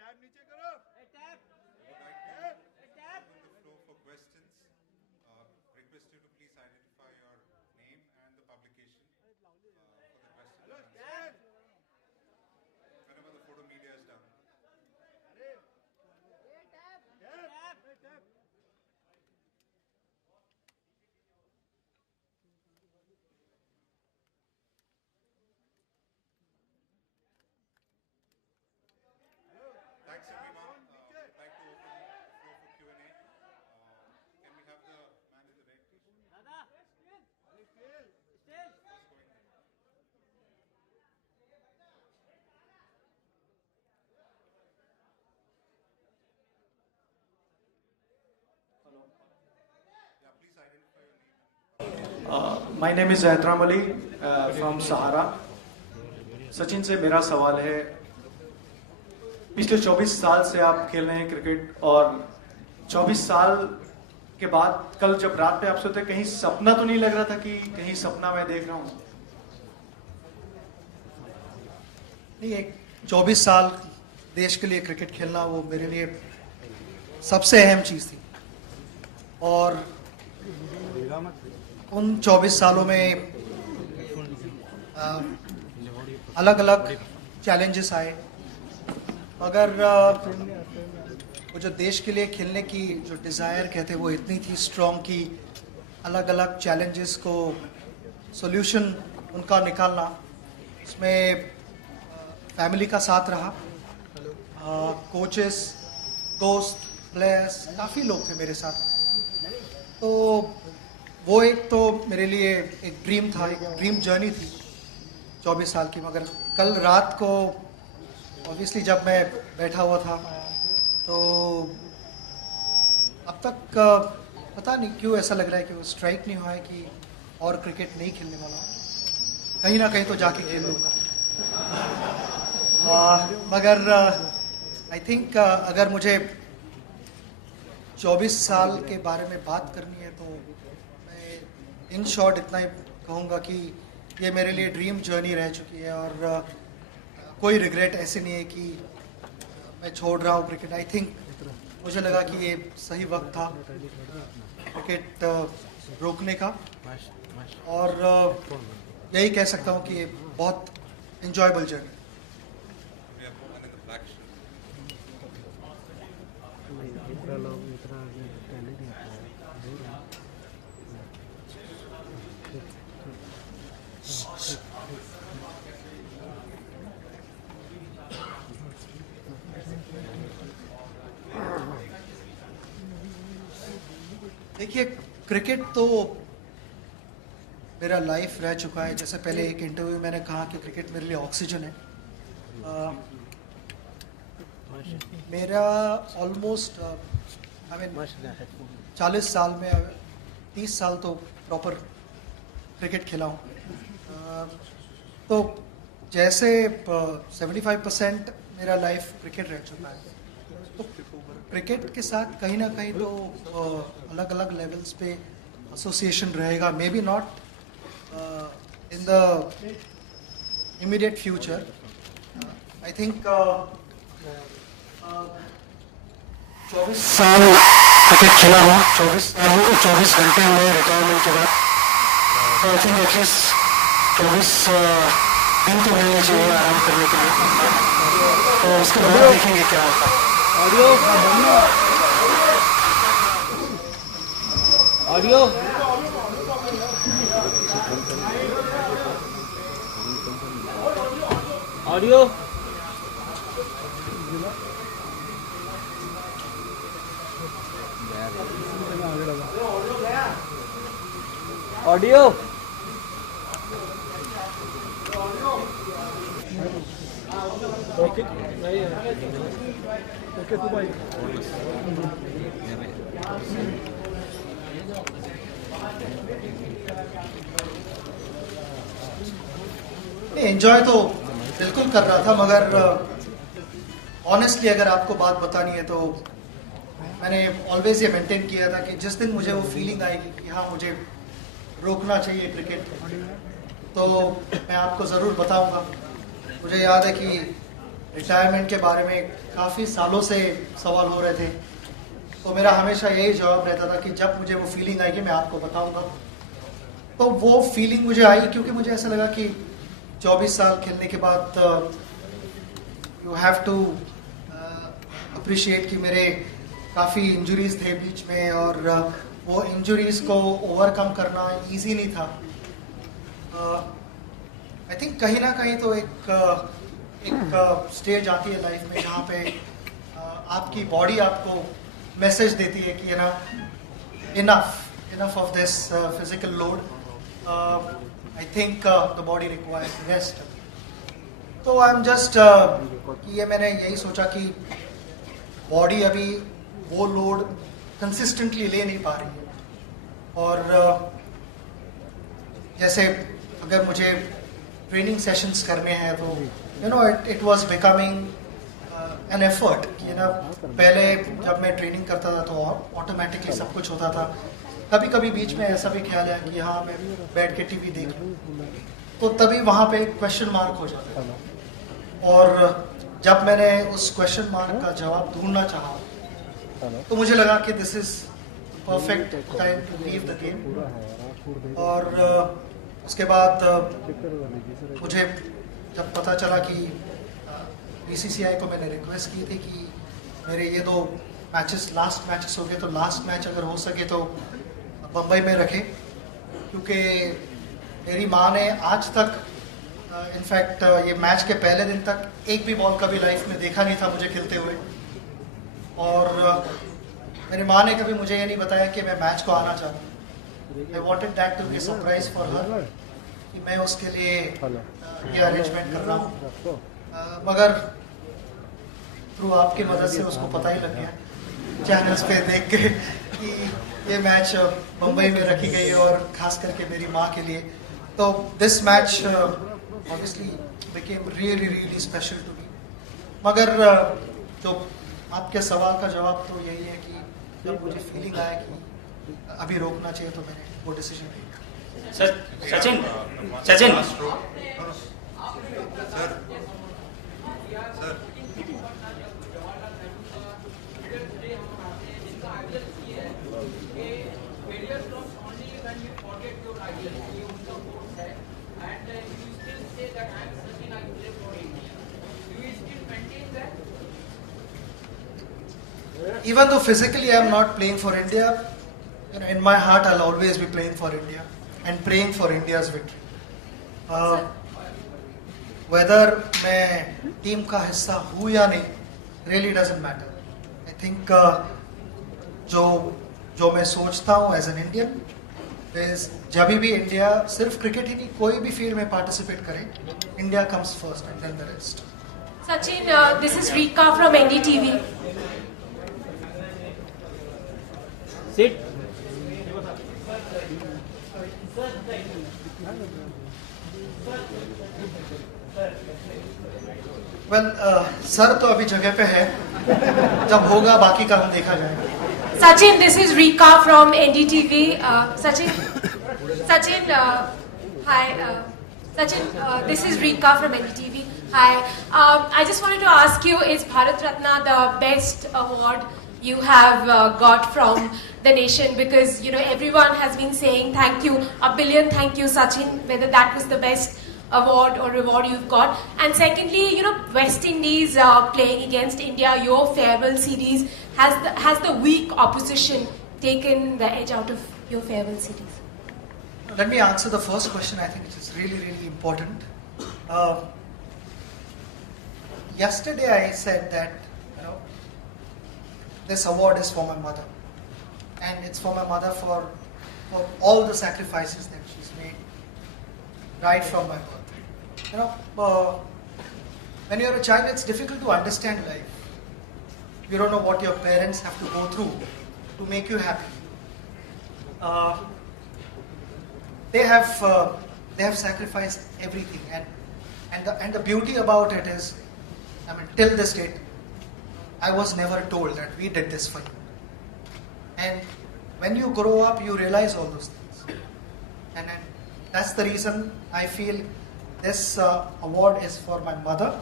Tab नीचे करो। Tab Open the floor for questions. Request you to please identify your name and the publication for the question. Whenever the photo media is done. Thanks everyone. I'd like to open the floor for Q&A. Can we have the man in the red, please? Hello. Yeah, please identify your name. My name is Ehtaram Ali from Sahara. Sachin से मेरा सवाल है, पिछले 24 साल से आप खेल रहे हैं क्रिकेट, और 24 साल के बाद कल जब रात पे आप सोते, कहीं सपना तो नहीं लग रहा था कि कहीं सपना मैं देख रहा हूँ? नहीं, एक 24 साल देश के लिए क्रिकेट खेलना वो मेरे लिए सबसे अहम चीज़ थी, और उन 24 सालों में अलग अलग चैलेंजेस आए, मगर वो जो देश के लिए खेलने की जो डिज़ायर कहते वो इतनी थी स्ट्रॉन्ग कि अलग अलग चैलेंजेस को सॉल्यूशन उनका निकालना, इसमें फैमिली का साथ रहा, कोचेस, दोस्त, प्लेयर्स, काफ़ी लोग थे मेरे साथ। तो वो एक तो मेरे लिए एक ड्रीम था, एक ड्रीम जर्नी थी 24 साल की। मगर कल रात को ऑब्वियसली जब मैं बैठा हुआ था तो अब तक पता नहीं क्यों ऐसा लग रहा है कि वो स्ट्राइक नहीं हुआ है कि और क्रिकेट नहीं खेलने वाला हूँ, कहीं ना कहीं तो जाके खेल लूँगा। मगर आई थिंक अगर मुझे 24 साल के बारे में बात करनी है तो मैं इन शॉर्ट इतना ही कहूँगा कि ये मेरे लिए ड्रीम जर्नी रह चुकी है, और कोई रिग्रेट ऐसे नहीं है कि मैं छोड़ रहा हूँ क्रिकेट। आई थिंक मुझे लगा कि ये सही वक्त था क्रिकेट रोकने का, और यही कह सकता हूँ कि ये बहुत enjoyable journey. We have one in the black shirt. देखिए, क्रिकेट तो मेरा लाइफ रह चुका है। जैसे पहले एक इंटरव्यू में मैंने कहा कि क्रिकेट मेरे लिए ऑक्सीजन है। मेरा ऑलमोस्ट आई मीन 40 साल में 30 साल तो प्रॉपर क्रिकेट खेला हूँ। तो जैसे 75% मेरा लाइफ क्रिकेट रह चुका है, तो क्रिकेट के साथ कहीं ना कहीं तो अलग अलग लेवल्स पे एसोसिएशन रहेगा, may be not in the immediate future. I think 24 साल क्रिकेट खेला हूँ, 24 घंटे हुए रिटायरमेंट के बाद। तो आई थिंक एटलीस्ट 24 दिन तो मिलने चाहिए आराम करने के लिए, तो उसके बाद देखेंगे क्या होता है। ऑडियो ऑडियो ऑडियो एंजॉय तो बिल्कुल कर रहा था, मगर ऑनेस्टली अगर आपको बात बतानी है तो मैंने ऑलवेज ये मेंटेन किया था कि जिस दिन मुझे वो फीलिंग आएगी कि हाँ मुझे रोकना चाहिए क्रिकेट, तो मैं आपको ज़रूर बताऊंगा। मुझे याद है कि रिटायरमेंट के बारे में काफ़ी सालों से सवाल हो रहे थे, तो मेरा हमेशा यही जवाब रहता था कि जब मुझे वो फीलिंग आएगी मैं आपको बताऊंगा। तो वो फीलिंग मुझे आई क्योंकि मुझे ऐसा लगा कि 24 साल खेलने के बाद यू हैव टू अप्रिशिएट कि मेरे काफ़ी इंजरीज थे बीच में, और वो इंजरीज को ओवरकम करना इजी नहीं था। आई थिंक कहीं ना कहीं तो एक स्टेज आती है लाइफ में जहाँ पे आपकी बॉडी आपको मैसेज देती है कि ना enough of this physical load, I think the body requires rest. तो आई एम जस्ट कि ये मैंने यही सोचा कि बॉडी अभी वो लोड कंसिस्टेंटली ले नहीं पा रही है, और जैसे अगर मुझे ट्रेनिंग सेशंस करने हैं तो you know it was becoming an effort कि ना पहले जब मैं ट्रेनिंग करता था तो ऑटोमेटिकली सब कुछ होता था। कभी कभी बीच में ऐसा भी ख्याल है कि हाँ मैं बैठ के टीवी देख लूँ, तो तभी वहाँ पे क्वेश्चन मार्क हो जाता है। और जब मैंने उस क्वेश्चन मार्क का जवाब ढूंढना चाहा तो मुझे लगा कि this is perfect time to leave the game. और उसके बाद मुझे जब पता चला कि बीसीसीआई को मैंने रिक्वेस्ट की थी कि मेरे ये 2 मैचेस लास्ट मैचेस हो गए, तो लास्ट मैच अगर हो सके तो बम्बई में रखे, क्योंकि मेरी माँ ने आज तक इनफैक्ट ये मैच के पहले दिन तक एक भी बॉल कभी लाइफ में देखा नहीं था मुझे खेलते हुए। और मेरी माँ ने कभी मुझे ये नहीं बताया कि मैं मैच को आना चाहता हूँ। I wanted that to be surprise for her कि मैं उसके लिए ये अरेंजमेंट कर रहा हूँ, मगर थ्रू आपकी मदद से उसको पता ही लग गया चैनल्स पे देख के कि ये मैच मुंबई में रखी गई है, और खास करके मेरी माँ के लिए। तो this match obviously became really special to me. मगर जो आपके सवाल का जवाब तो यही है कि जब मुझे फीलिंग आया कि अभी रोकना चाहिए तो मैंने वो डिसीजन लिया। Sachin sir Even though physically I am not playing for India, you know, in my heart I'll always be playing for India and praying for India's victory. Whether मैं टीम का हिस्सा हूँ या नहीं, really doesn't matter. I think जो मैं सोचता हूँ as an Indian is जब भी इंडिया सिर्फ क्रिकेट ही नहीं कोई भी फील्ड में पार्टिसिपेट करे, India comes first and then the rest. Sachin, this is Rika from NDTV. Sit. Well, sir तो अभी जगह पे है, जब होगा बाकी का हम देखा जाएगा। Sachin, this is Rika from NDTV. Sachin, hi. Sachin, this is Rika from NDTV. Hi. I just wanted to ask you, is Bharat Ratna the best award you have got from the nation, because everyone has been saying thank you, a billion thank you, Sachin, whether that was the best award or reward you've got. And secondly, West Indies playing against India, your farewell series, has the weak opposition taken the edge out of your farewell series? Let me answer the first question. I think it is really, really important. Yesterday I said that this award is for my mother, and it's for my mother for all the sacrifices that she's made right from my birth. When you're a child, it's difficult to understand life. You don't know what your parents have to go through to make you happy. They have sacrificed everything, and the beauty about it is, till this date, I was never told that we did this for you. And when you grow up, you realize all those things, and that's the reason I feel this award is for my mother.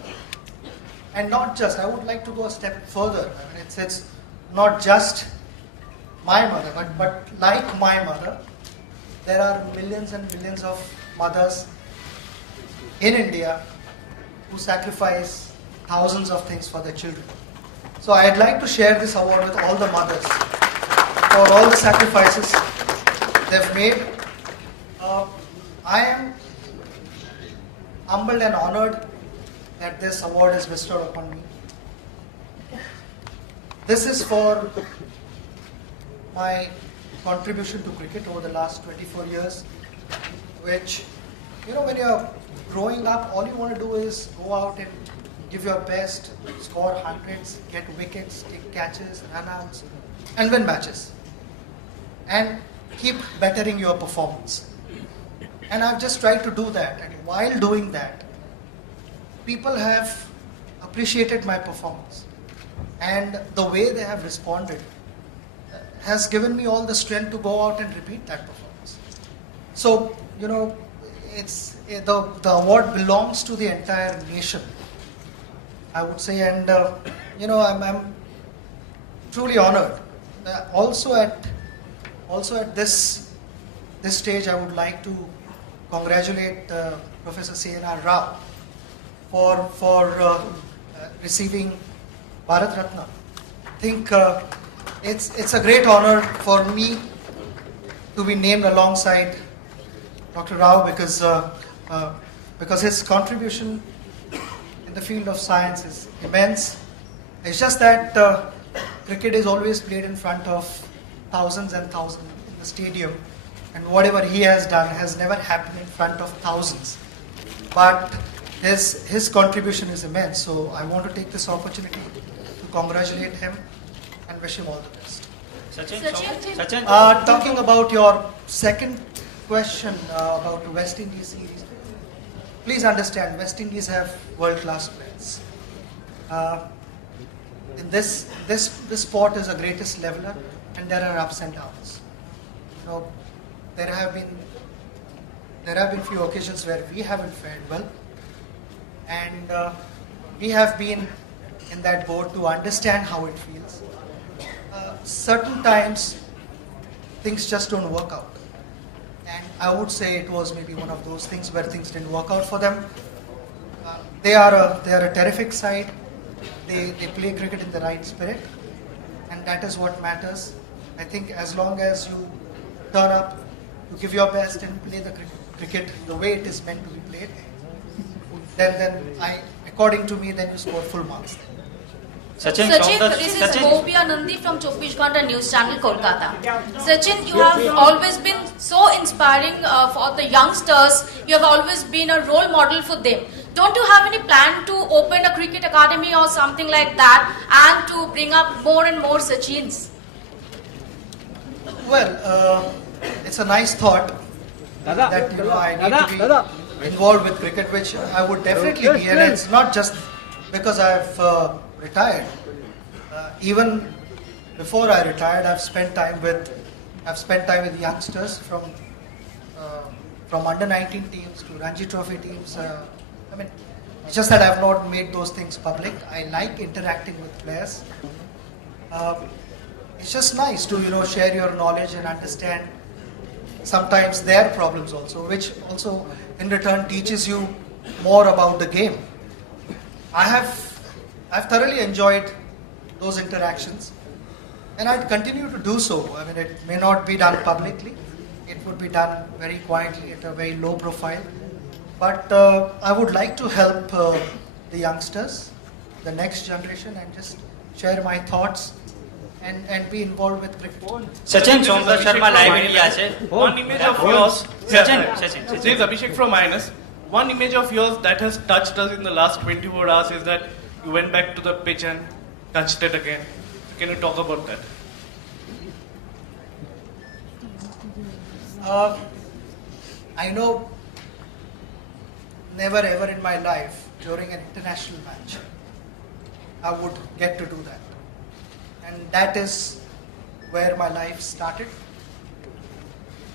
And not just, I would like to go a step further. It's not just my mother, but like my mother, there are millions and millions of mothers in India who sacrifice thousands of things for their children. So I'd like to share this award with all the mothers for all the sacrifices they've made. I am humbled and honored that this award is bestowed upon me. This is for my contribution to cricket over the last 24 years, which, when you're growing up, all you want to do is go out and give your best, score hundreds, get wickets, take catches, run outs, and win matches. And keep bettering your performance. And I've just tried to do that. And while doing that, people have appreciated my performance. And the way they have responded has given me all the strength to go out and repeat that performance. So, the award belongs to the entire nation, I would say, and I'm truly honored. Also at this stage, I would like to congratulate Professor C.N.R. Rao for receiving Bharat Ratna. I think it's a great honor for me to be named alongside Dr. Rao because his contribution in the field of science is immense. It's just that cricket is always played in front of thousands and thousands in the stadium, and whatever he has done has never happened in front of thousands. But his contribution is immense, so I want to take this opportunity to congratulate him and wish him all the best. Sachin. Talking about your second question about the West Indies series, please understand, West Indies have world-class players. In this sport is the greatest leveler, and there are ups and downs. There have been few occasions where we haven't fared well, and we have been in that boat to understand how it feels. Certain times things just don't work out, and I would say it was maybe one of those things where things didn't work out for them. They are a terrific side. They play cricket in the right spirit, and that is what matters. I think as long as you turn up, you give your best and play the cricket the way it is meant to be played, then according to me, then you score full marks. Sachin, this is Gopia Nandi from 24 Ghanta News Channel, Kolkata. Sachin, you have always been so inspiring for the youngsters. You have always been a role model for them. Don't you have any plan to open a cricket academy or something like that, and to bring up more and more Sachins? Well, it's a nice thought that I need to be involved with cricket, which I would definitely be, and it's not just because I've retired. Even before I retired, I've spent time with youngsters from under-19 teams to Ranji Trophy teams. It's just that I've not made those things public. I like interacting with players. it's just nice to share your knowledge and understand sometimes their problems also, which also in return teaches you more about the game. I've thoroughly enjoyed those interactions, and I'd continue to do so. I mean, it may not be done publicly; it would be done very quietly at a very low profile. But I would like to help the youngsters, the next generation, and just share my thoughts and be involved with cricket. Sachin Somdatt Sharma live India से One image of yours. Sachin Yeah. Sachin This Sachin is Abhishek from INS. One image of yours that has touched us in the last 24 hours is that you went back to the pitch and touched it again. Can you talk about that? I know never ever in my life during an international match I would get to do that. And that is where my life started.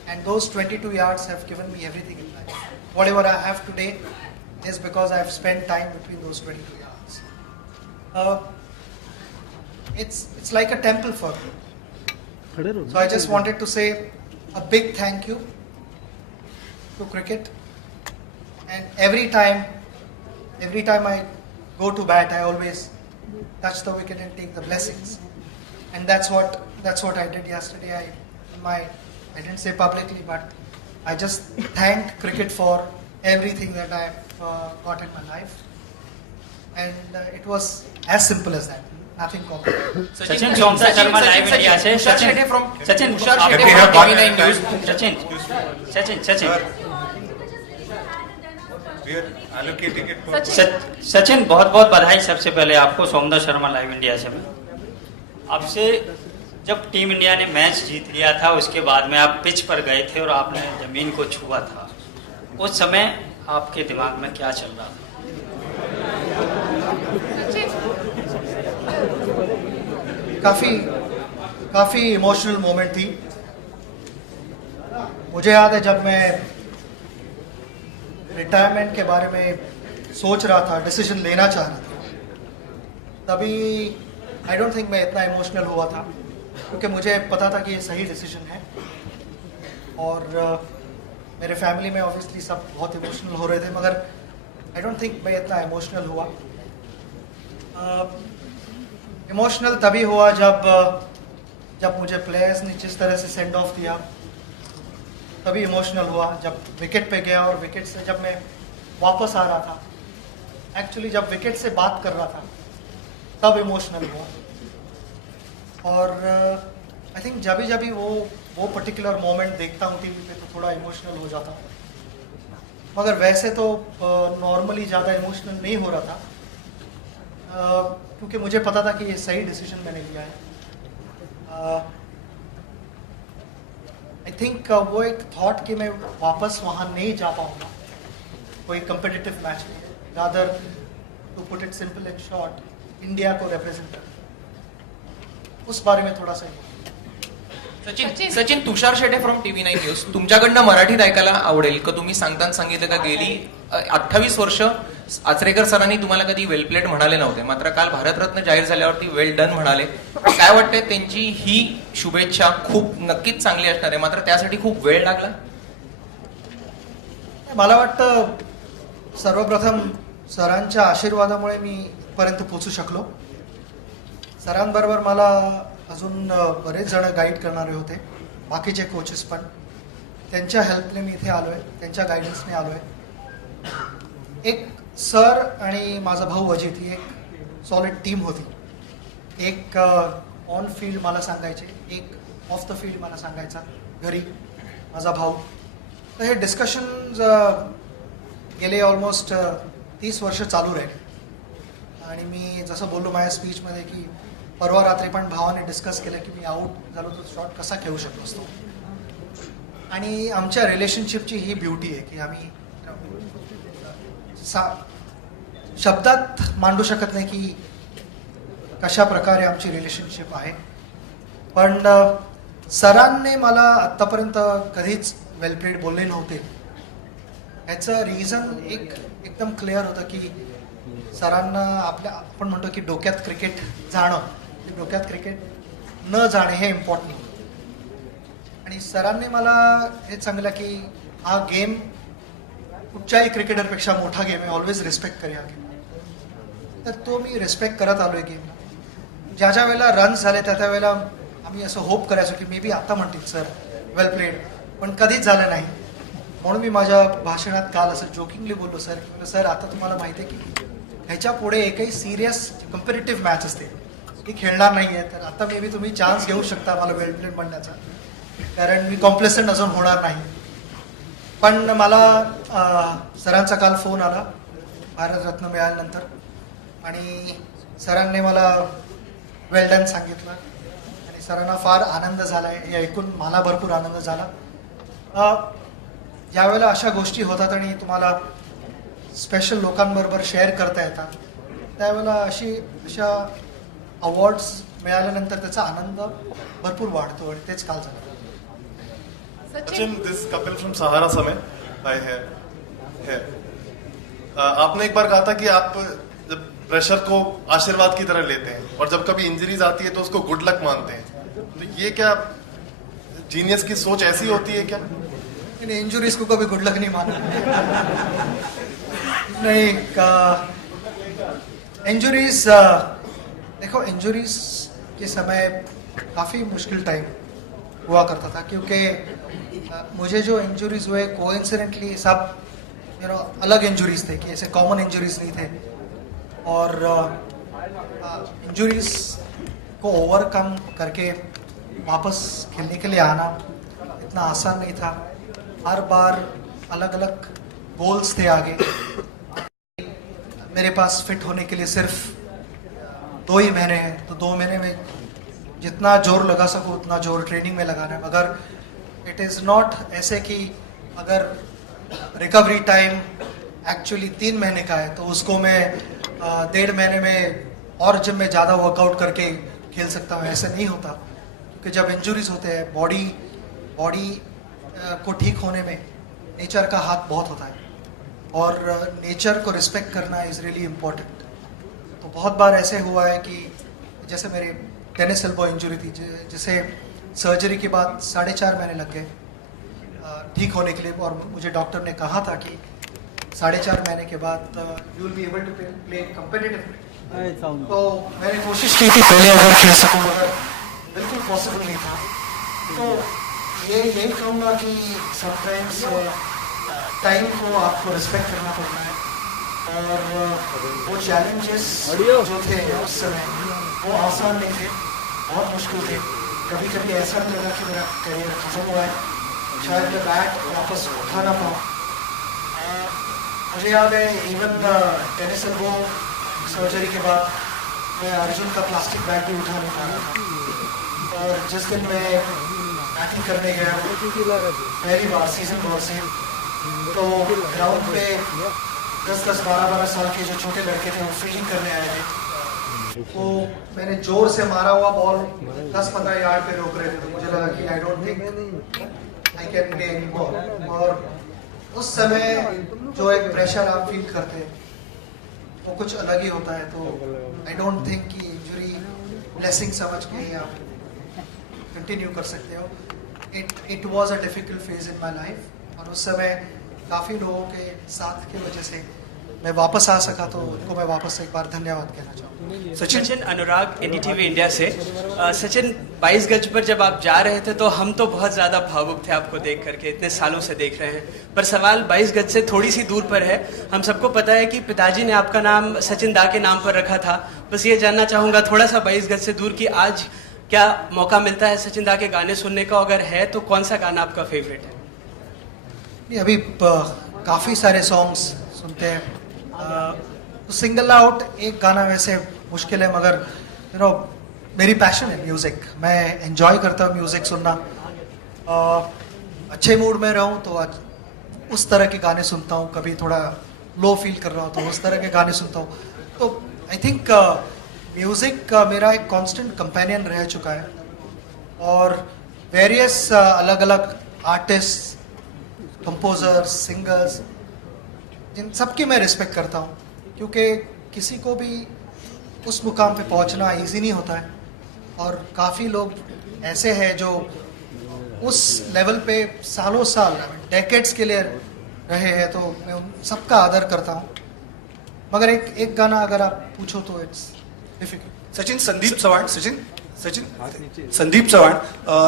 And those 22 yards have given me everything in life. Whatever I have today is because I have spent time between those 22 yards. It's like a temple for me. So I just wanted to say a big thank you to cricket. And every time I go to bat, I always touch the wicket and take the blessings. And that's what I did yesterday. I didn't say publicly, but I just thanked cricket for everything that I've got in my life. And it was as simple as that. Nothing complicated. Sachin Somdatt Sharma live India से Sachin Sachin Can we have one at a time? Sachin Sachin Sachin We are allocating it for. Sachin बहुत बहुत बधाई सबसे पहले आपको Somdatt Sharma live India से। आपसे जब टीम इंडिया ने मैच जीत लिया था उसके बाद में आप पिच पर गए थे और आपने जमीन को छुआ था, उस समय आपके दिमाग में क्या चल रहा था? काफी इमोशनल मोमेंट थी। मुझे याद है जब मैं रिटायरमेंट के बारे में सोच रहा था, डिसीजन लेना चाह रहा था, तभी आई डोंट थिंक मैं इतना इमोशनल हुआ था, क्योंकि मुझे पता था कि ये सही डिसीजन है। और मेरे फैमिली में ऑब्वियसली सब बहुत इमोशनल हो रहे थे, मगर आई डोंट थिंक मैं इतना इमोशनल हुआ। इमोशनल तभी हुआ जब मुझे प्लेयर्स ने जिस तरह से सेंड ऑफ दिया, तभी इमोशनल हुआ। जब विकेट पे गया और विकेट से जब मैं वापस आ रहा था, एक्चुअली जब विकेट से बात कर रहा था तब इमोशनल हुआ। और आई थिंक जब भी वो पर्टिकुलर मोमेंट देखता हूँ टीवी पे तो थोड़ा इमोशनल हो जाता हूँ, मगर वैसे तो नॉर्मली ज़्यादा इमोशनल नहीं हो रहा था, क्योंकि मुझे पता था कि ये सही डिसीजन मैंने लिया है। आई थिंक वो एक थॉट कि मैं वापस वहाँ नहीं जा पाऊँगा कोई कंपिटिटिव मैच में, rather to put it simple and short, India को रिप्रेजेंट कर, उस बारे में थोड़ा सा। Sachin Tushar Shete from TV9 news, तुमच्याकडनं मराठीत ऐकायला आवडेल का तुम्ही सांगताना सांगितलं का गेली 28 वर्ष आचरेकर सरांनी तुम्हाला कधी वेल प्लेड म्हणाले नव्हते, मात्र काल भारतरत्न जाहीर झाल्यावरती वेल डन म्हणाले. काय वाटतंय, त्यांची ही शुभेच्छा खूप नक्कीच चांगली असणार आहे, मात्र त्यासाठी खूप वेळ लागला? मला वाटतं सर्वप्रथम सरांच्या आशीर्वादामुळे मी पर्यंत पोहोचू शकलो. सरांबरोबर मला अजून बरेच जण गाईड करणारे होते, बाकीचे कोचेस पण. त्यांच्या हेल्पने मी इथे आलोय, त्यांच्या गायडन्सने आलोय. एक सर आणि माझा भाऊ अजित ही एक सॉलिड टीम होती. एक ऑन फील्ड मला सांगायचे, एक ऑफ द फील्ड मला सांगायचा घरी माझा भाऊ. तर हे डिस्कशन्स गेले ऑलमोस्ट 30 वर्ष चालू राहिले. आणि मी जसं बोललो माझ्या स्पीचमध्ये की परवा रात्री पण भावाने डिस्कस केलं की मी आऊट झालो तर शॉट कसा खेळू शकलो असतो. आणि आमच्या रिलेशनशिपची ही ब्युटी आहे की आम्ही शब्दात मांडू शकत नाही की कशा प्रकारे आमची रिलेशनशिप आहे. पण सरांनी मला आत्तापर्यंत कधीच वेल प्लेड बोलले नव्हते. याचं रिझन एकदम क्लिअर होतं की सरांना आपण म्हणतो की डोक्यात क्रिकेट जाणं, डोक्यात क्रिकेट न जाणे हे इम्पॉर्टंट. आणि सरांनी मला हे सांगितलं की हा गेम कुठच्याही क्रिकेटरपेक्षा मोठा गेम आहे, ऑलवेज रिस्पेक्ट करूया गेम. तर तो मी रिस्पेक्ट करत आलो आहे गेम. ज्या ज्या वेळेला रन्स झाले त्या वेळेला आम्ही असं होप करायचो की मे बी आता म्हणतील सर वेल प्लेड, पण कधीच झालं नाही. म्हणून मी माझ्या भाषणात काल असं जोकिंगली बोललो सर आता तुम्हाला माहिती आहे की ह्याच्या पुढे एकही सिरियस कम्पेरेटिव्ह मॅच असते ती खेळणार नाही आहे, तर आता मे बी तुम्ही चान्स घेऊ शकता मला वेल प्लेड म्हणण्याचा, कारण मी कॉम्प्लेसंट अजून होणार नाही. पण मला सरांचा काल फोन आला भारतरत्न मिळाल्यानंतर आणि सरांनी मला वेल डन सांगितलं आणि सरांना फार आनंद झाला आहे हे ऐकून. मला भरपूर आनंद झाला. ज्यावेळेला अशा गोष्टी होतात आणि तुम्हाला स्पेशल लोकांबरोबर शेअर करता येतात त्यावेळेला अशा अवॉर्ड्स मिळाल्यानंतर त्याचा आनंद भरपूर वाढतो आणि तेच काल झालं. सचिन, दिस कपिल फ्रॉम सहारा समय आई है. आपने एक बार कहा था कि आप जब प्रेशर को आशीर्वाद की तरह लेते हैं और जब कभी इंजरीज आती है तो उसको गुड लक मानते हैं, तो ये क्या जीनियस की सोच ऐसी होती है क्या? इंजुरीज को कभी गुड लक नहीं माना. नहीं, इंजुरीज देखो, इंजुरीज के समय काफ़ी मुश्किल टाइम हुआ करता था क्योंकि मुझे जो इंजुरीज हुए कोइंसिडेंटली सब अलग इंजुरीज थे कि ऐसे कॉमन इंजुरीज नहीं थे. और इंजुरीज को ओवरकम करके वापस खेलने के लिए आना इतना आसान नहीं था. हर बार अलग अलग गोल्स थे आगे. मेरे पास फिट होने के लिए सिर्फ 2 ही महीने हैं, तो 2 महीने में जितना जोर लगा सकूँ उतना जोर ट्रेनिंग में लगाना है. मगर इट इज़ नॉट ऐसे कि अगर रिकवरी टाइम एक्चुअली 3 महीने का है तो उसको मैं 1.5 महीने में और जिम में ज़्यादा वर्कआउट करके खेल सकता हूँ. ऐसे नहीं होता क्योंकि जब इंजुरीज होते हैं बॉडी को ठीक होने में नेचर का हाथ बहुत होता है और नेचर को रिस्पेक्ट करना इज़ रियली इम्पोर्टेंट. तो बहुत बार ऐसे हुआ है कि जैसे मेरे टेनिस एल्बो इंजरी थी जिसे सर्जरी के बाद 4.5 महीने लग गए ठीक होने के लिए, और मुझे डॉक्टर ने कहा था कि 4.5 महीने के बाद you will be able to play competitively. तो मैंने कोशिश की थी पहले अगर खेल सकूँ, मगर बिल्कुल पॉसिबल नहीं था. तो यही कहूँगा कि समटाइम्स टाइम को आपको रिस्पेक्ट करना पड़ता है और वो चैलेंजेस जो थे उस समय वो आसान नहीं थे, बहुत मुश्किल थे. कभी कभी ऐसा भी लगा कि मेरा करियर खत्म हुआ है, शायद मैं बैट वापस उठा ना पाऊँ. मुझे याद है इवन टेनिस एल्बो सर्जरी के बाद मैं अर्जुन का प्लास्टिक बैट भी उठा नहीं पाया. और जिस दिन मैं बैटिंग करने गया पहली बार सीजन बॉल से, तो ग्राउंड पे 10-10, 12-12 साल के जो छोटे लड़के थे वो फील्डिंग करने आए थे. तो मैंने जोर से मारा हुआ बॉल 10-15 यार्ड पे रोक रहे थे, तो मुझे लगा कि I don't think I can play any more. और उस समय जो एक प्रेशर आप फील करते हैं वो कुछ अलग ही होता है. तो आई डोंट थिंक कि इंजरी ब्लेसिंग समझ के ही आप कंटिन्यू कर सकते हो. It was a difficult phase in my life, और उस समय काफ़ी लोगों के साथ की वजह से मैं वापस आ सका, तो उनको मैं वापस एक बार धन्यवाद कहना चाहूँगा. सचिन, अनुराग, एनडीटीवी इंडिया से. सचिन, 22 गज पर जब आप जा रहे थे तो हम तो बहुत ज़्यादा भावुक थे आपको देख करके, इतने सालों से देख रहे हैं. पर सवाल 22 गज से थोड़ी सी दूर पर है. हम सबको पता है कि पिताजी ने आपका नाम सचिन दा के नाम पर रखा था. बस ये जानना चाहूँगा थोड़ा सा 22 गज से दूर की आज क्या मौका मिलता है सचिन दा के गाने सुनने का? अगर है तो कौन सा गाना आपका फेवरेट है? अभी काफ़ी सारे सॉन्ग्स सुनते हैं, तो सिंगल आउट एक गाना वैसे मुश्किल है, मगर मेरी पैशन है म्यूज़िक. मैं एंजॉय करता हूँ म्यूज़िक सुनना. अच्छे मूड में रहूँ तो उस तरह के गाने सुनता हूँ, कभी थोड़ा लो फील कर रहा हूँ तो उस तरह के गाने सुनता हूँ. तो आई थिंक म्यूज़िक मेरा एक कांस्टेंट कंपेनियन रह चुका है, और वेरियस अलग अलग आर्टिस्ट, कंपोजर्स, सिंगर्स, जिन सबकी मैं रिस्पेक्ट करता हूँ, क्योंकि किसी को भी उस मुकाम पे पहुँचना इजी नहीं होता है. और काफ़ी लोग ऐसे हैं जो उस लेवल पे सालों साल डेकेड्स के लिए रहे हैं, तो मैं उन सबका आदर करता हूँ. मगर एक गाना अगर आप पूछो तो इट्स डिफिकल्ट. सचिन, संदीप चव्हाण. संदीप चव्हाण,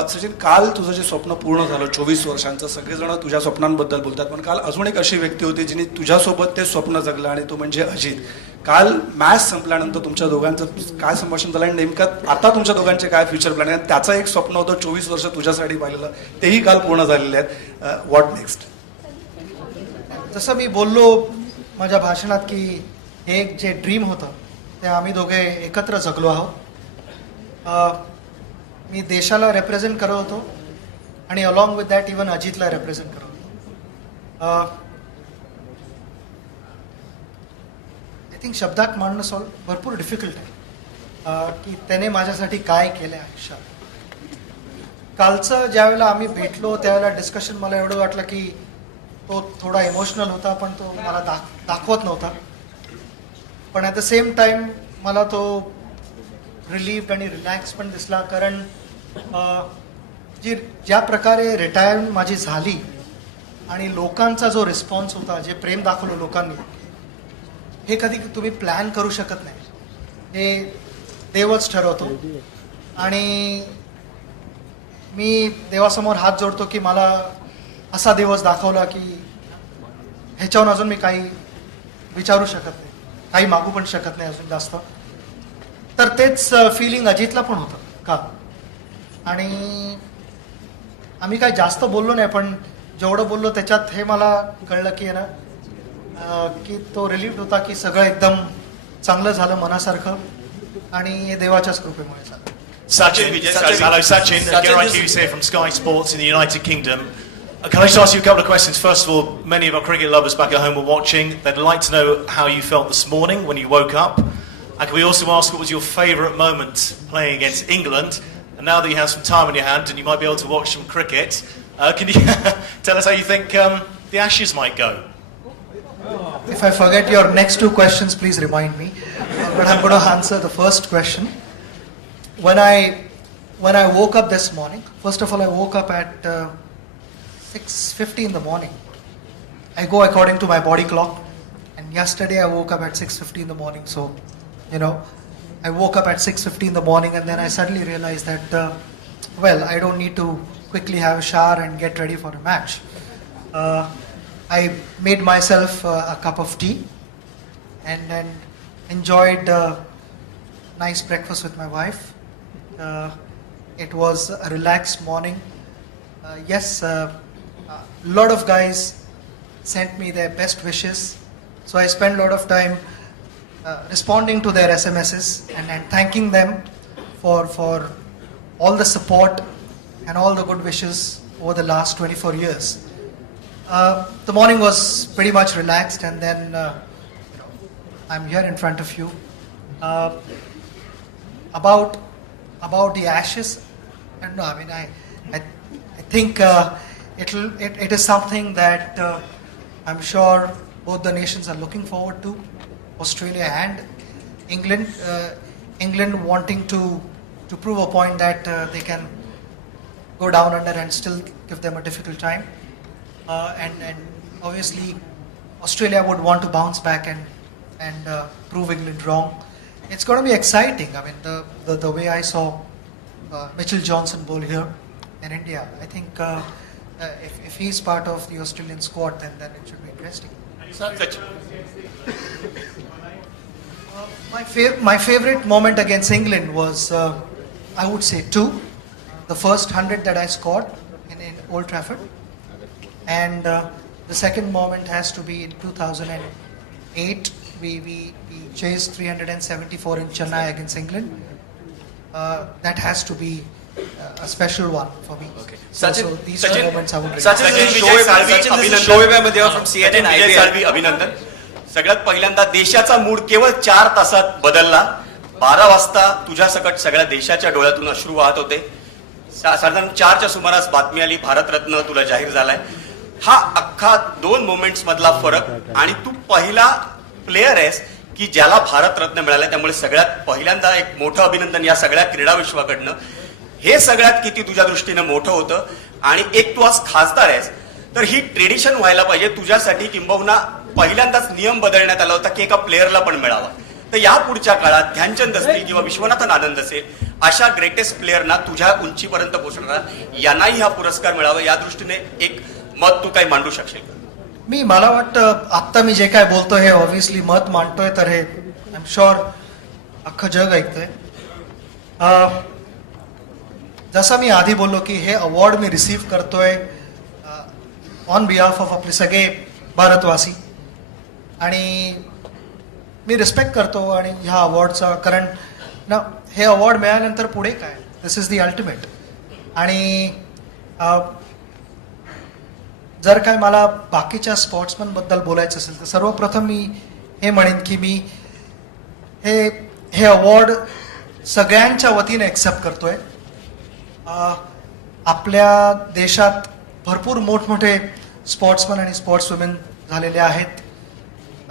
सचिन, काल तुझं जे स्वप्न पूर्ण झालं 24 वर्षांचं, सगळेजण तुझ्या स्वप्नांबद्दल बोलतात, पण काल अजून एक अशी व्यक्ती होती जिने तुझ्यासोबत ते स्वप्न जगलं, आणि तो म्हणजे अजित. काल मॅच संपल्यानंतर तुमच्या दोघांचं काय संभाषण झालं, आणि नेमकं आता तुमच्या दोघांचे काय फ्युचर प्लॅन आहे? त्याचं एक स्वप्न होतं 24 वर्ष तुझ्यासाठी पाहिलेलं, तेही काल पूर्ण झालेले आहेत. What next? जसं मी बोललो माझ्या भाषणात की हे एक जे ड्रीम होतं ते आम्ही दोघे एकत्र जगलो आहोत. मी देशाला रिप्रेझेंट करत होतो आणि अलॉंग विथ दॅट इवन अजितला रिप्रेझेंट करत होतो. आय थिंक शब्दात मांडणं भरपूर डिफिकल्ट आहे की त्याने माझ्यासाठी काय केलं आयुष्यात. कालचं ज्यावेळेला आम्ही भेटलो त्यावेळेला डिस्कशन मला एवढं वाटलं की तो थोडा इमोशनल होता, पण तो मला दाखवत नव्हता. पण ॲट द सेम टाइम मला तो रिलीव्ड आणि रिलॅक्स पण दिसला, कारण ज्या प्रकारे रिटायरमेंट माझी झाली आणि लोकांचा जो रिस्पॉन्स होता, जे प्रेम दाखवलं लोकांनी, हे कधी तुम्ही प्लॅन करू शकत नाही. हे देवच ठरवतो. आणि मी देवासमोर हात जोडतो की मला असा दिवस दाखवला की ह्याच्याहून अजून मी काही विचारू शकत नाही, काही मागू पण शकत नाही अजून जास्त. तर तेच फिलिंग अजितला पण होतं का. आणि आम्ही काही जास्त बोललो नाही, पण जेवढं बोललो त्याच्यात हे मला कळलं की ना की तो रिलीव्ड होता की सगळं एकदम चांगलं झालं मनासारखं, आणि हे देवाच्याच कृपेमुळे झालं. Sachin, hello Sachin, Geraint Hughes here from Sky Sports in the United Kingdom. Can I just ask you a couple of questions? First of all, many of our cricket lovers back at home were watching. They'd like to know how you felt this morning when you woke up. And can we also ask what was your favourite moment playing against England? And now that you have some time on your hand and you might be able to watch some cricket, can you tell us how you think the Ashes might go? If I forget your next two questions, please remind me. But I'm going to answer the first question. When I woke up this morning, first of all, I woke up at 6:50 in the morning. I go according to my body clock, and yesterday I woke up at 6:50 in the morning. So, I woke up at 6:50 in the morning, and then I suddenly realized that, I don't need to quickly have a shower and get ready for a match. I made myself a cup of tea, and then enjoyed a nice breakfast with my wife. It was a relaxed morning. Yes, a lot of guys sent me their best wishes, so I spent a lot of time responding to their SMSs and thanking them for all the support and all the good wishes over the last 24 years. The morning was pretty much relaxed, and then I'm here in front of you. About the Ashes, and no, I mean I think it is something that I'm sure both the nations are looking forward to. Australia and England. England wanting to prove a point that they can go down under and still give them a difficult time. And obviously Australia would want to bounce back and prove England wrong. It's going to be exciting. I mean, the way I saw Mitchell Johnson bowl here in India, I think if he's part of the Australian squad, then it should be interesting. My favorite moment against England was, I would say, two. The first 100 that I scored in Old Trafford, and the second moment has to be in 2008. We chased 374 in Chennai against England. That has to be a special one for me. Okay. So these are moments I would remember. Sachin, Shoaib Ahmed from CNN IPL. अभिनंदन. सगळ्यात पहिल्यांदा देशाचा mood केवळ 4 तासात बदलला. 12 वाजता तुझ्या सकट सगळ्या देशाच्या डोळ्यातून अश्रू वाहत होते. साधारण 4च्या सुमारास बातमी आली, भारतरत्न तुला जाहीर झालाय. हा अख्खा 2 मोमेंट्स मधला फरक, आणि तू पहिला प्लेयर आहेस की ज्याला भारतरत्न मिळालं, त्यामुळे सगळ्यात पहिल्यांदा एक मोठं अभिनंदन या सगळ्या क्रीडा विश्वाकडनं. हे सगळ्यात किती तुझ्या दृष्टीनं मोठं होतं, आणि एक तू आज खासदार आहेस, तर ही ट्रेडिशन व्हायला पाहिजे तुझ्यासाठी. किंबहुना पहिल्यांदाच नियम बदलण्यात आला होता की एका प्लेअरला पण मिळावा. तर या पुढच्या काळात ध्यानचंद असतील किंवा विश्वनाथन आनंद असेल, अशा ग्रेटेस्ट प्लेअरना तुझ्या उंचीपर्यंत पोहोचणारा यांनाही हा पुरस्कार मिळावा, या दृष्टीने एक मत तू काही मांडू शकशील का? मला वाटतं आत्ता मी जे काय बोलतोय हे ऑब्व्हियसली मत मांडतोय, तर हे आय एम शुअर अख्खं जग ऐकतंय. जसं मी आधी बोललो की हे अवॉर्ड मी रिसीव्ह करतोय ऑन बिहाफ ऑफ आपले सगळे भारतवासी, आणि मी रिस्पेक्ट करतो आणि ह्या अवॉर्डचा. कारण ना हे अवॉर्ड मिळाल्यानंतर पुढे काय, दिस इज दी अल्टिमेट. आणि जर काय मला बाकीच्या स्पोर्ट्समनबद्दल बोलायचं असेल तर सर्वप्रथम मी हे म्हणेन की मी हे अवॉर्ड सगळ्यांच्या वतीने एक्सेप्ट करतोय. आपल्या देशात भरपूर मोठमोठे स्पोर्ट्समन आणि स्पोर्ट्स वुमेन झालेले आहेत,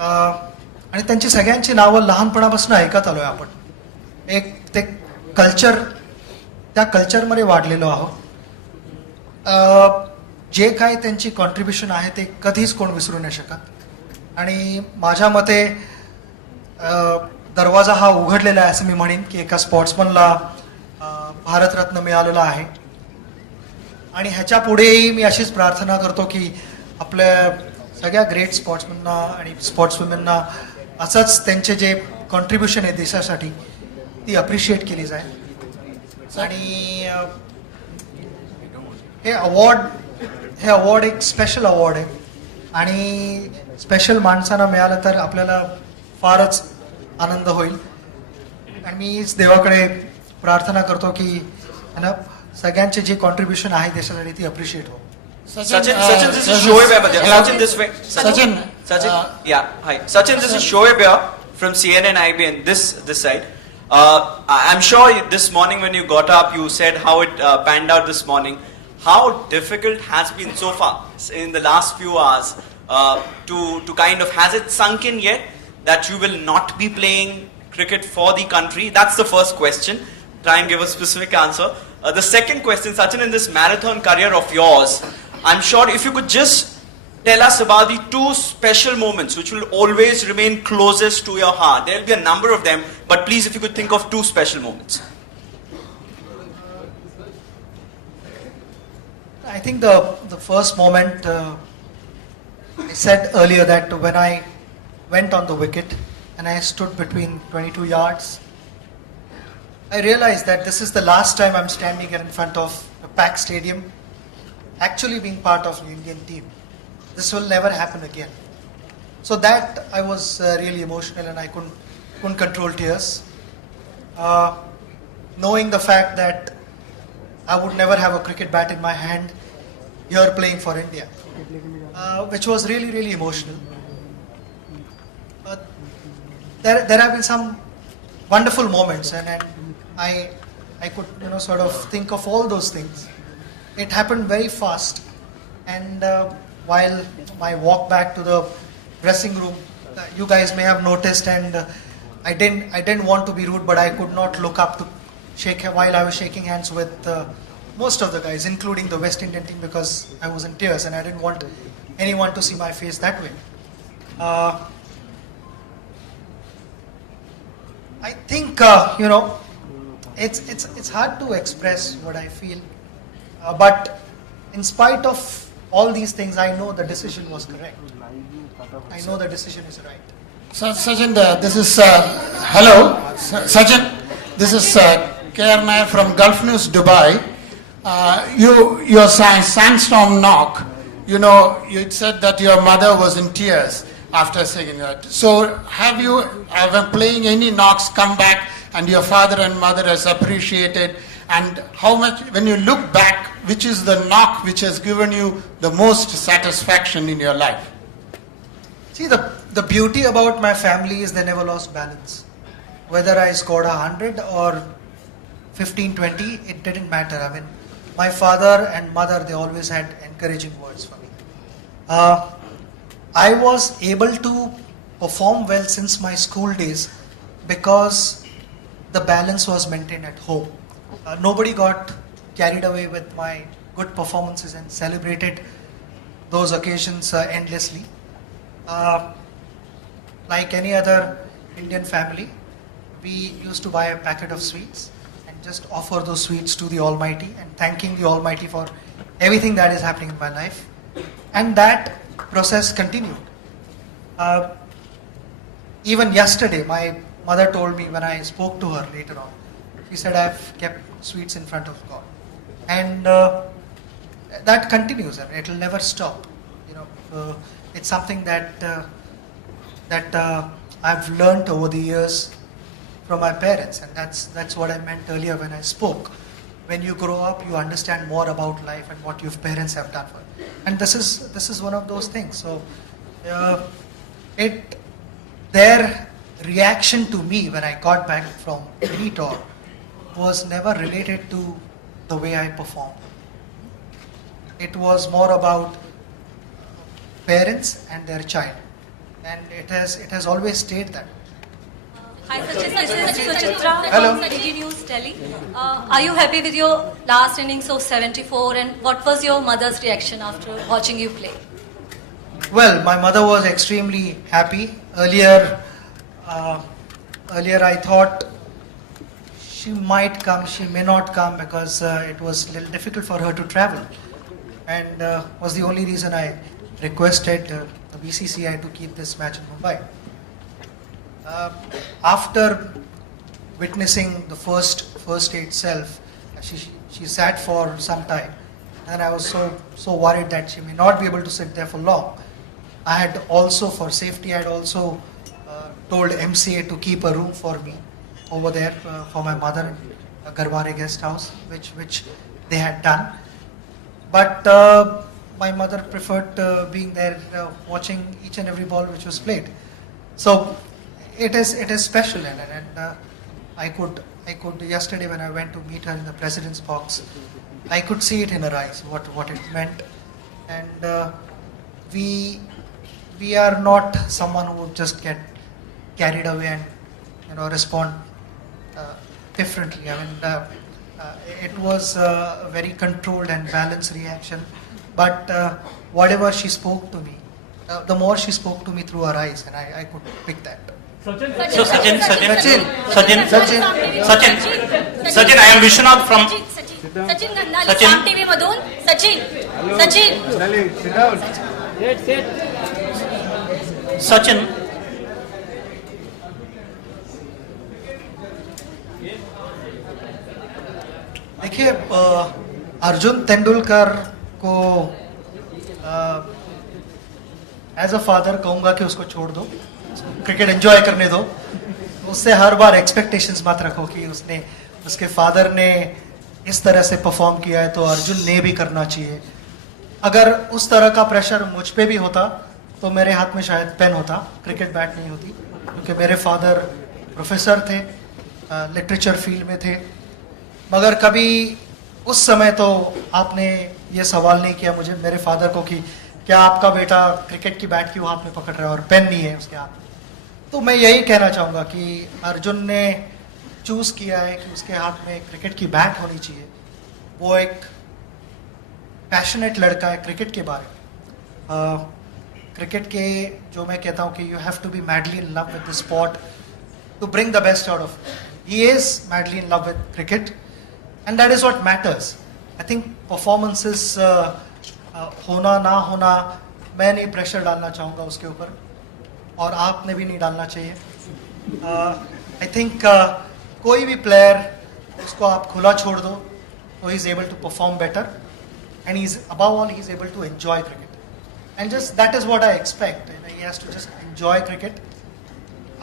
आणि त्यांची सगळ्यांची नावं लहानपणापासून ऐकत आलोय आपण. एक ते कल्चर, त्या कल्चरमध्ये वाढलेलो आहोत. जे काय त्यांची कॉन्ट्रीब्युशन आहे ते कधीच कोण विसरू नाही शकत. आणि माझ्या मते दरवाजा हा उघडलेला आहे असं मी म्हणेन की एका स्पोर्ट्समनला भारतरत्न मिळालेला आहे. आणि ह्याच्या पुढेही मी अशीच प्रार्थना करतो की आपल्या सगळ्या ग्रेट स्पोर्ट्समनना आणि स्पोर्ट्स वुमेनना असंच त्यांचे जे कॉन्ट्रीब्युशन आहे देशासाठी ती अप्रिशिएट केली जाईल. आणि हे अवॉर्ड एक स्पेशल अवॉर्ड आहे, आणि स्पेशल माणसांना मिळालं तर आपल्याला फारच आनंद होईल. आणि मी देवाकडे प्रार्थना करतो की सगळ्यांचे जे कॉन्ट्रीब्युशन आहे देशासाठी ती अप्रिशिएट हो. Sachin, this is Shoaib Ahmed. Sachin, this way. Sachin, yeah, hi. Sachin, this is Shoaib here from CNN IBN. This side. I'm sure this morning when you got up, you said how it panned out this morning. How difficult has been so far in the last few hours to kind of, has it sunk in yet that you will not be playing cricket for the country? That's the first question. Try and give a specific answer. The second question, Sachin, in this marathon career of yours, I'm sure if you could just tell us about the two special moments which will always remain closest to your heart. There will be a number of them, but please, if you could think of two special moments. I think the first moment, I said earlier that when I went on the wicket and I stood between 22 yards, I realized that this is the last time I'm standing here in front of a packed stadium, actually being part of the Indian team. This will never happen again. So that I was really emotional, and I couldn't control tears. Knowing the fact that I would never have a cricket bat in my hand here playing for India, which was really, really emotional. There have been some wonderful moments, and I could sort of think of all those things. It happened very fast, and while my walk back to the dressing room, you guys may have noticed, and I didn't want to be rude, but I could not look up to shake while I was shaking hands with most of the guys, including the West Indian team, because I was in tears and I didn't want anyone to see my face that way. I think it's hard to express what I feel, but in spite of all these things, I know the decision was correct. I know the decision is right. Sachin, this is hello, Sachin. This is K.R. Nair from Gulf News, Dubai. Your sandstorm knock. You said that your mother was in tears after saying that. So, have you ever playing any knocks come back and your father and mother has appreciated? And how much, when you look back, which is the knock which has given you the most satisfaction in your life? See, the beauty about my family is they never lost balance. Whether I scored 100 or 15, 20, it didn't matter. I mean, my father and mother, they always had encouraging words for me. I was able to perform well since my school days because the balance was maintained at home. Nobody got carried away with my good performances and celebrated those occasions endlessly. Like any other Indian family, we used to buy a packet of sweets and just offer those sweets to the Almighty and thanking the Almighty for everything that is happening in my life. And that process continued. Even yesterday, my mother told me when I spoke to her later on, she said, I've kept sweets in front of God. And that continues, and it will never stop. It's something that I've learned over the years from my parents, and that's what I meant earlier when I spoke. When you grow up, you understand more about life and what your parents have done for you. And this is one of those things. So their reaction to me when I got back from any tour was never related to the way I performed. It was more about parents and their child, and it has always stayed that. Hi Sachin, this is Suchitra Hello. from DD News Delhi. Are you happy with your last innings of 74, and what was your mother's reaction after watching you play? Well, my mother was extremely happy. Earlier I thought she might come, she may not come because it was a little difficult for her to travel, and was the only reason I requested the BCCI to keep this match in Mumbai. After witnessing the first day itself, she sat for some time, and I was so worried that she may not be able to sit there for long. I had also, for safety, I had also told MCA to keep a room for me over there for my mother in Garware guest house, which they had done. But my mother preferred being there watching each and every ball which was played. So it is special, and I could yesterday when I went to meet her in the president's box, I could see it in her eyes what it meant, and we are not someone who would just get carried away and respond differently. I mean, it was a very controlled and balanced reaction, but whatever she spoke to me, the more she spoke to me through her eyes, and I could pick that. So Sachin, I am Vishwanath from Sachin Gandhali, Sam TV Madhun. Sachin. Sachin, देखिए, अर्जुन तेंदुलकर को as a father कहूँगा कि उसको छोड़ दो, cricket enjoy करने दो. उससे हर बार एक्सपेक्टेशंस मत रखो कि उसके फादर ने इस तरह से परफॉर्म किया है तो अर्जुन ने भी करना चाहिए. अगर उस तरह का प्रेशर मुझ पे भी होता तो मेरे हाथ में शायद पेन होता, क्रिकेट बैट नहीं होती, क्योंकि मेरे फादर प्रोफेसर थे, लिटरेचर फील्ड में थे. मगर कभी उस समय तो आपने ये सवाल नहीं किया मुझे, मेरे फादर को, कि क्या आपका बेटा क्रिकेट की बैट क्यों हाथ में पकड़ रहा है और पेन नहीं है उसके हाथ में. तो मैं यही कहना चाहूँगा कि अर्जुन ने चूज़ किया है कि उसके हाथ में क्रिकेट की बैट होनी चाहिए. वो एक पैशनेट लड़का है क्रिकेट के बारे में. क्रिकेट के जो मैं कहता हूँ कि you have to be madly in love with the sport to bring the best out of. He is madly in love with cricket, and that is what matters. I think performances होना ना होना, मैं नहीं pressure डालना चाहूँगा उसके ऊपर, और आपने भी नहीं डालना चाहिए. आई थिंक कोई भी प्लेयर, उसको आप खुला छोड़ दो तो he is able to perform better, and he is above all he is able to enjoy cricket, and just that is what I expect. He has to just enjoy cricket.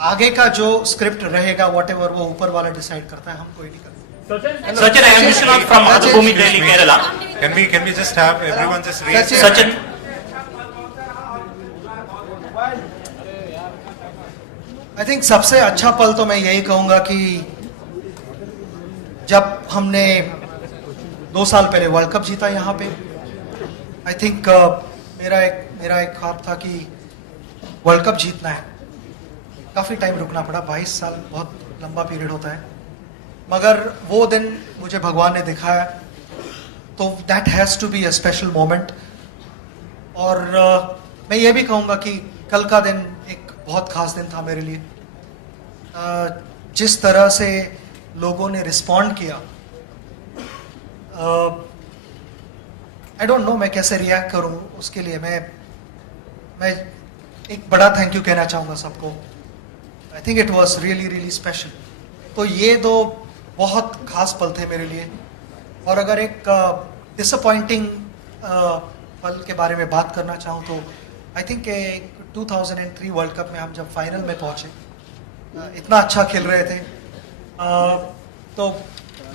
आगे का जो script रहेगा, whatever, वो ऊपर वाला decide करता है, हम कोई नहीं करते. Sachin, I am Vishwanath from Madhubhumi, Delhi, Kerala. Can we just have everyone just raise? Sachin, I think सबसे अच्छा पल तो मैं यही कहूँगा कि जब हमने 2 साल पहले वर्ल्ड कप जीता यहाँ पे. आई थिंक मेरा एक ख्वाब था कि वर्ल्ड कप जीतना है, काफ़ी टाइम रुकना पड़ा। 22 साल बहुत लंबा पीरियड होता है, मगर वो दिन मुझे भगवान ने दिखाया, तो that has to be a special moment. और मैं ये भी कहूँगा कि कल का दिन एक बहुत ख़ास दिन था मेरे लिए। जिस तरह से लोगों ने रिस्पॉन्ड किया, आई डोंट नो मैं कैसे रिएक्ट करूँ उसके लिए। मैं एक बड़ा थैंक यू कहना चाहूँगा सबको। I think it was really really special. तो ये दो बहुत खास पल थे मेरे लिए। और अगर एक डिसअपॉइंटिंग पल के बारे में बात करना चाहूँ तो आई थिंक 2003 वर्ल्ड कप में हम जब फाइनल में पहुँचे, इतना अच्छा खेल रहे थे, तो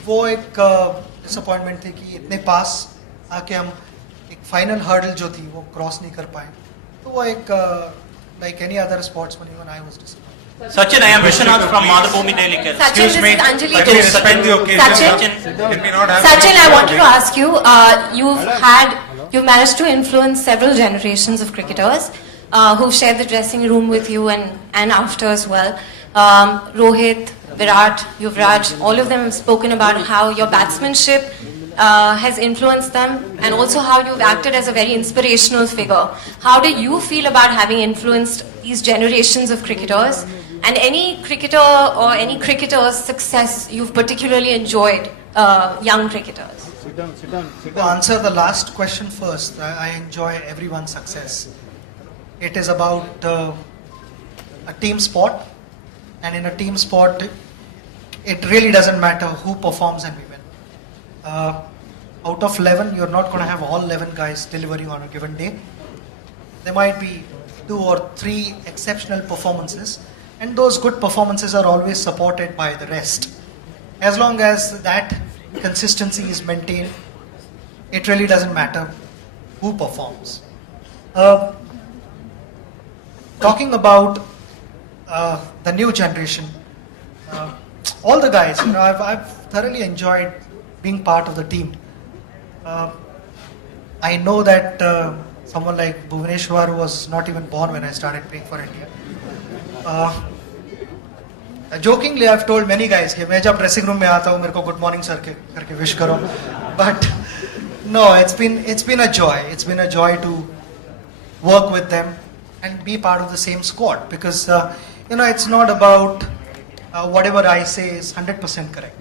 वो एक डिसअपॉइंटमेंट थी कि इतने पास आके हम एक फाइनल हर्डल जो थी वो क्रॉस नहीं कर पाए। तो वो एक like any other sportsman even I was disappointed. Sachin, I am Vishwanath from Madhubhumi Daily Care. Excuse me, Anjali. let me respect the occasion. Sachin, I wanted to ask you, you've managed to influence several generations of cricketers who've shared the dressing room with you and after as well. Rohit, Virat, Yuvraj, all of them have spoken about how your batsmanship has influenced them, and also how you've acted as a very inspirational figure. How did you feel about having influenced these generations of cricketers? And any cricketer or any cricketer's success you've particularly enjoyed, young cricketers? To answer the last question first, I enjoy everyone's success. It is about a team sport, and in a team sport, it really doesn't matter who performs and we win. Out of 11, you're not going to have all 11 guys delivering on a given day. There might be 2 or 3 exceptional performances, and those good performances are always supported by the rest. As long as that consistency is maintained, it really doesn't matter who performs. Talking about the new generation, all the guys, I've thoroughly enjoyed being part of the team. I know that someone like Bhuvaneshwar was not even born when I started playing for India. Jokingly, I've told many guys कि मैं जब dressing room में आता हूँ मेरे को good morning sir करके wish करो, but no, it's been a joy. It's been a joy to work with them and be part of the same squad, because it's not about whatever I say is 100% correct.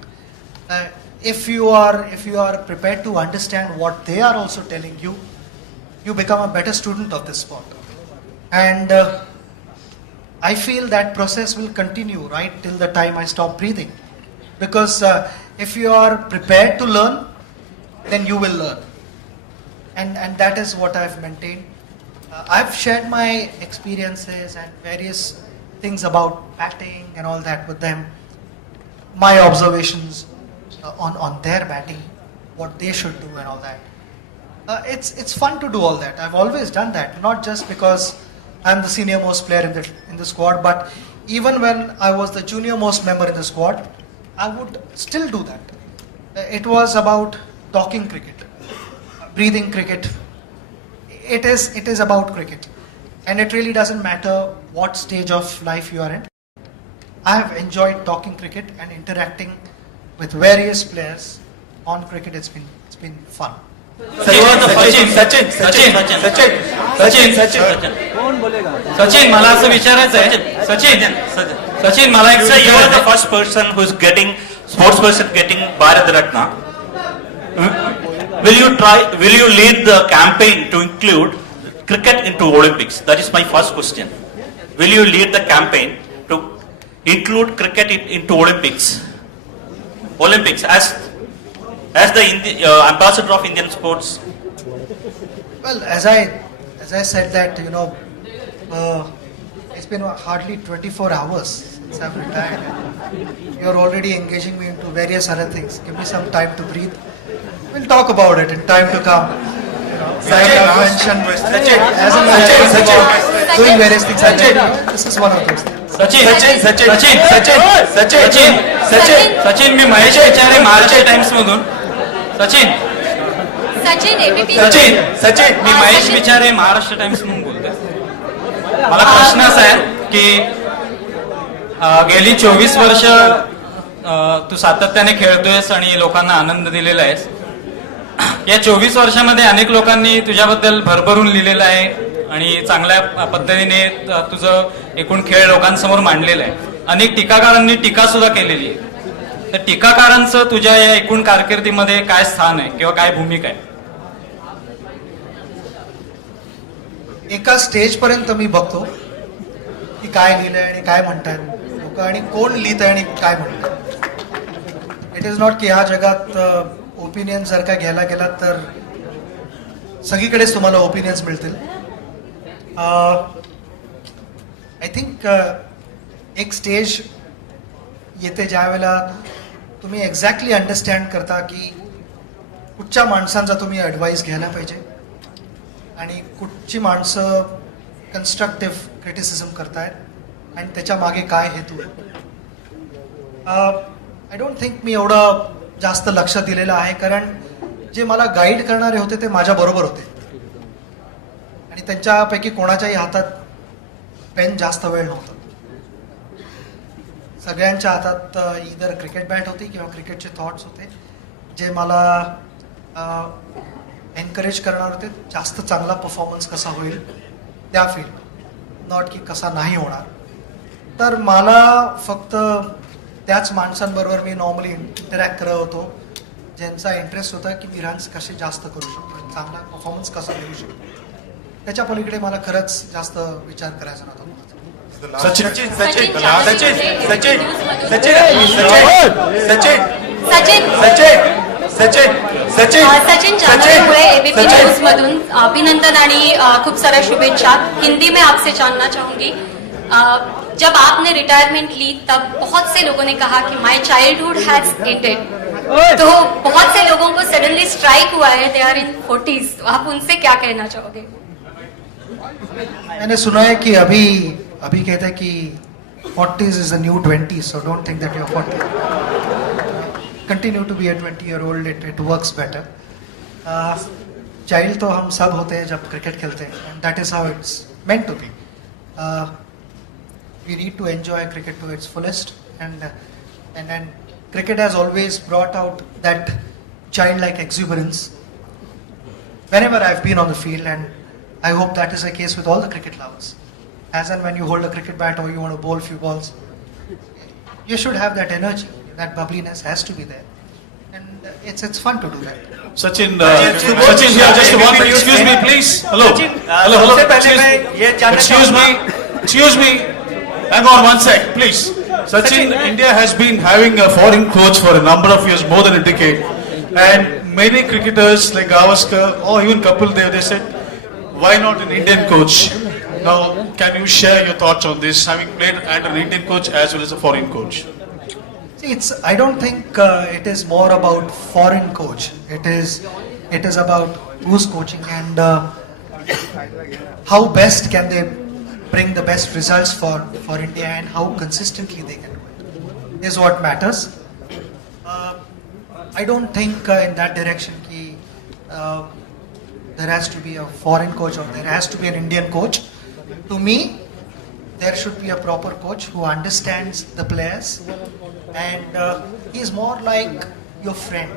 If you are prepared to understand what they are also telling you, you become a better student of this sport. And I feel that process will continue right till the time I stop breathing. Because if you are prepared to learn, then you will learn. And that is what I've maintained. I've shared my experiences and various things about batting and all that with them. My observations on their batting, what they should do and all that. It's fun to do all that. I've always done that, not just because I'm the senior most player in the squad, but even when I was the junior most member in the squad, I would still do that. It was about talking cricket, breathing cricket. It is about cricket, and it really doesn't matter what stage of life you are in. I have enjoyed talking cricket and interacting with various players on cricket. It's been fun. Sachin, मला असं विचारायचं आहे, सचिन मला एक you are the first person who is getting sports person getting Bharat Ratna. Will you lead the campaign to include cricket into Olympics? That is my first question. Will you lead the campaign to include cricket into Olympics? Olympics as the ambassador of Indian sports. Well, as I said that, it's been hardly 24 hours since I've retired. You're already engaging me into various other things. Give me some time to breathe. We'll talk about it in time to come. Doing various things. This is one of those things. Sachin मी महेश विचारे Maharashtra times मधून सचिन मी महेश विचारे Maharashtra times मधून बोलतोय. मला प्रश्न असा आहे की गेली 24 वर्ष तू सातत्याने खेळतोयस आणि लोकांना आनंद दिलेला आहेस. या 24 वर्षामध्ये अनेक लोकांनी तुझ्याबद्दल भरभरून लिहिलेलं आहे आणि चांगल्या पद्धतीने तुझं एकूण खेळ लोकांसमोर मांडलेलं आहे. अनेक टीकाकारांनी टीका सुद्धा केलेली आहे. तर टीकाकारांचं तुझ्या या एकूण कारकिर्दीमध्ये काय स्थान आहे किंवा काय भूमिका आहे? एका स्टेज पर्यंत मी बघतो की काय लिहिलंय आणि काय म्हणतायत लोक आणि कोण लिहित आहे आणि काय म्हणतात. इट इज नॉट की ह्या जगात ओपिनियन जर का घ्यायला गेला तर सगळीकडेच तुम्हाला ओपिनियन्स मिळतील. आय थिंक एक स्टेज येते ज्या वेळेला तुम्ही एक्झॅक्टली अंडरस्टँड करता की कुठच्या माणसांचा तुम्ही ॲडवाईस घ्यायला पाहिजे आणि कुठची माणसं कन्स्ट्रक्टिव्ह क्रिटिसिझम करतायत आणि त्याच्या मागे काय हेतू आहे. आय डोंट थिंक मी एवढं जास्त लक्ष दिलेलं आहे, कारण जे मला गाईड करणारे होते ते माझ्या बरोबर होते आणि त्यांच्यापैकी कोणाच्याही हातात पेन जास्त वेळ नव्हता. सगळ्यांच्या हातात इधर क्रिकेट बॅट होती किंवा क्रिकेटचे थॉट्स होते जे मला एनकरेज करणार होते जास्त चांगला परफॉर्मन्स कसा होईल त्या फील्ड, नॉट की कसा नाही होणार. तर मला फक्त त्याच माणसांबरोबर मी नॉर्मली इंटरॅक्ट करत होतो ज्यांचा इंटरेस्ट होता की मी रन्स कसे जास्त करू शकतो, चांगला परफॉर्मन्स कसा देऊ शकतो. त्याच्या पलीकडे मला खरंच जास्त विचार करायचा नव्हता. सचिन सचिन सचिन सचिन सचिन सचिन जानवरे एबीपी न्यूज मधून अभिनंदन आणि खूब सारा शुभेच्छा. हिंदी में आपसे जानना चाहूंगी, जब आपने रिटायरमेंट ली तब बहुत से लोगों ने कहा कि माय चाइल्डहुड हैज एंडेड, तो बहुत से लोगों को सडनली स्ट्राइक हुआ है, दे आर इन 40s, तो आप उनसे क्या कहना चाहोगे? मैंने सुना है कि अभी कहते हैं कि 40s is the new 20s, so don't think that you're 40. Continue to be a 20-year-old, it works better. Child तो हम सब होते हैं जब क्रिकेट खेलते हैं, and that is how it's meant to be. We need to enjoy cricket to its fullest, and cricket has always brought out that childlike exuberance whenever I've been on the field, and I hope that is the case with all the cricket lovers. As and when you hold a cricket bat or you want to bowl a few balls, you should have that energy, that bubbliness has to be there, and it's fun to do that. Sachin, Sachin, yeah, just one minute. Excuse me, please. Hello. Excuse me. Hang on one sec, please. Sachin, India has been having a foreign coach for a number of years, more than a decade, and many cricketers like Gavaskar or even Kapil Dev, they said, why not an Indian coach? Now, can you share your thoughts on this, having played under an Indian coach as well as a foreign coach? See, I don't think it is more about foreign coach. It is about who's coaching and how best can they bring the best results for India and how consistently they can do it is what matters. I don't think in that direction there has to be a foreign coach or there has to be an Indian coach. To me, there should be a proper coach who understands the players, and he's more like your friend,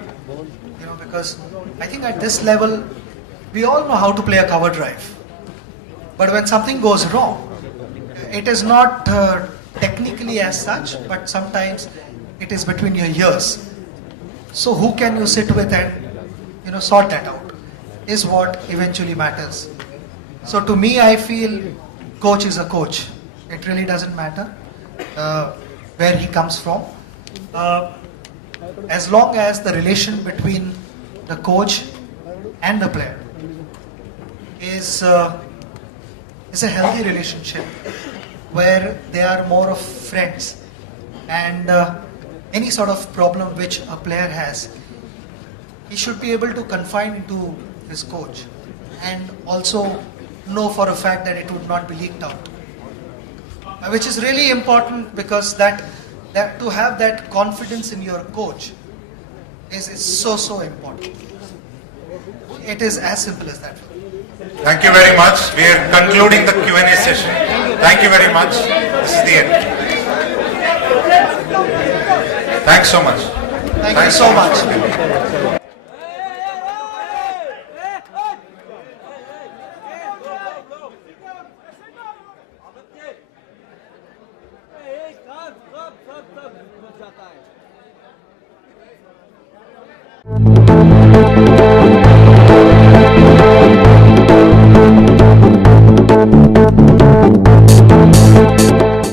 because I think at this level we all know how to play a cover drive, but when something goes wrong, it is not technically as such, but sometimes it is between your ears. So who can you sit with and sort that out is what eventually matters. So to me, I feel coach is a coach. It really doesn't matter where he comes from, as long as the relation between the coach and the player is a healthy relationship where they are more of friends, and any sort of problem which a player has, he should be able to confide into his coach and also know for a fact that it would not be leaked out, which is really important, because that to have that confidence in your coach is so important. It is as simple as that. Thank you very much. We are concluding the Q&A session. Thank you very much. This is the end. Thanks so much. Thank you so much. है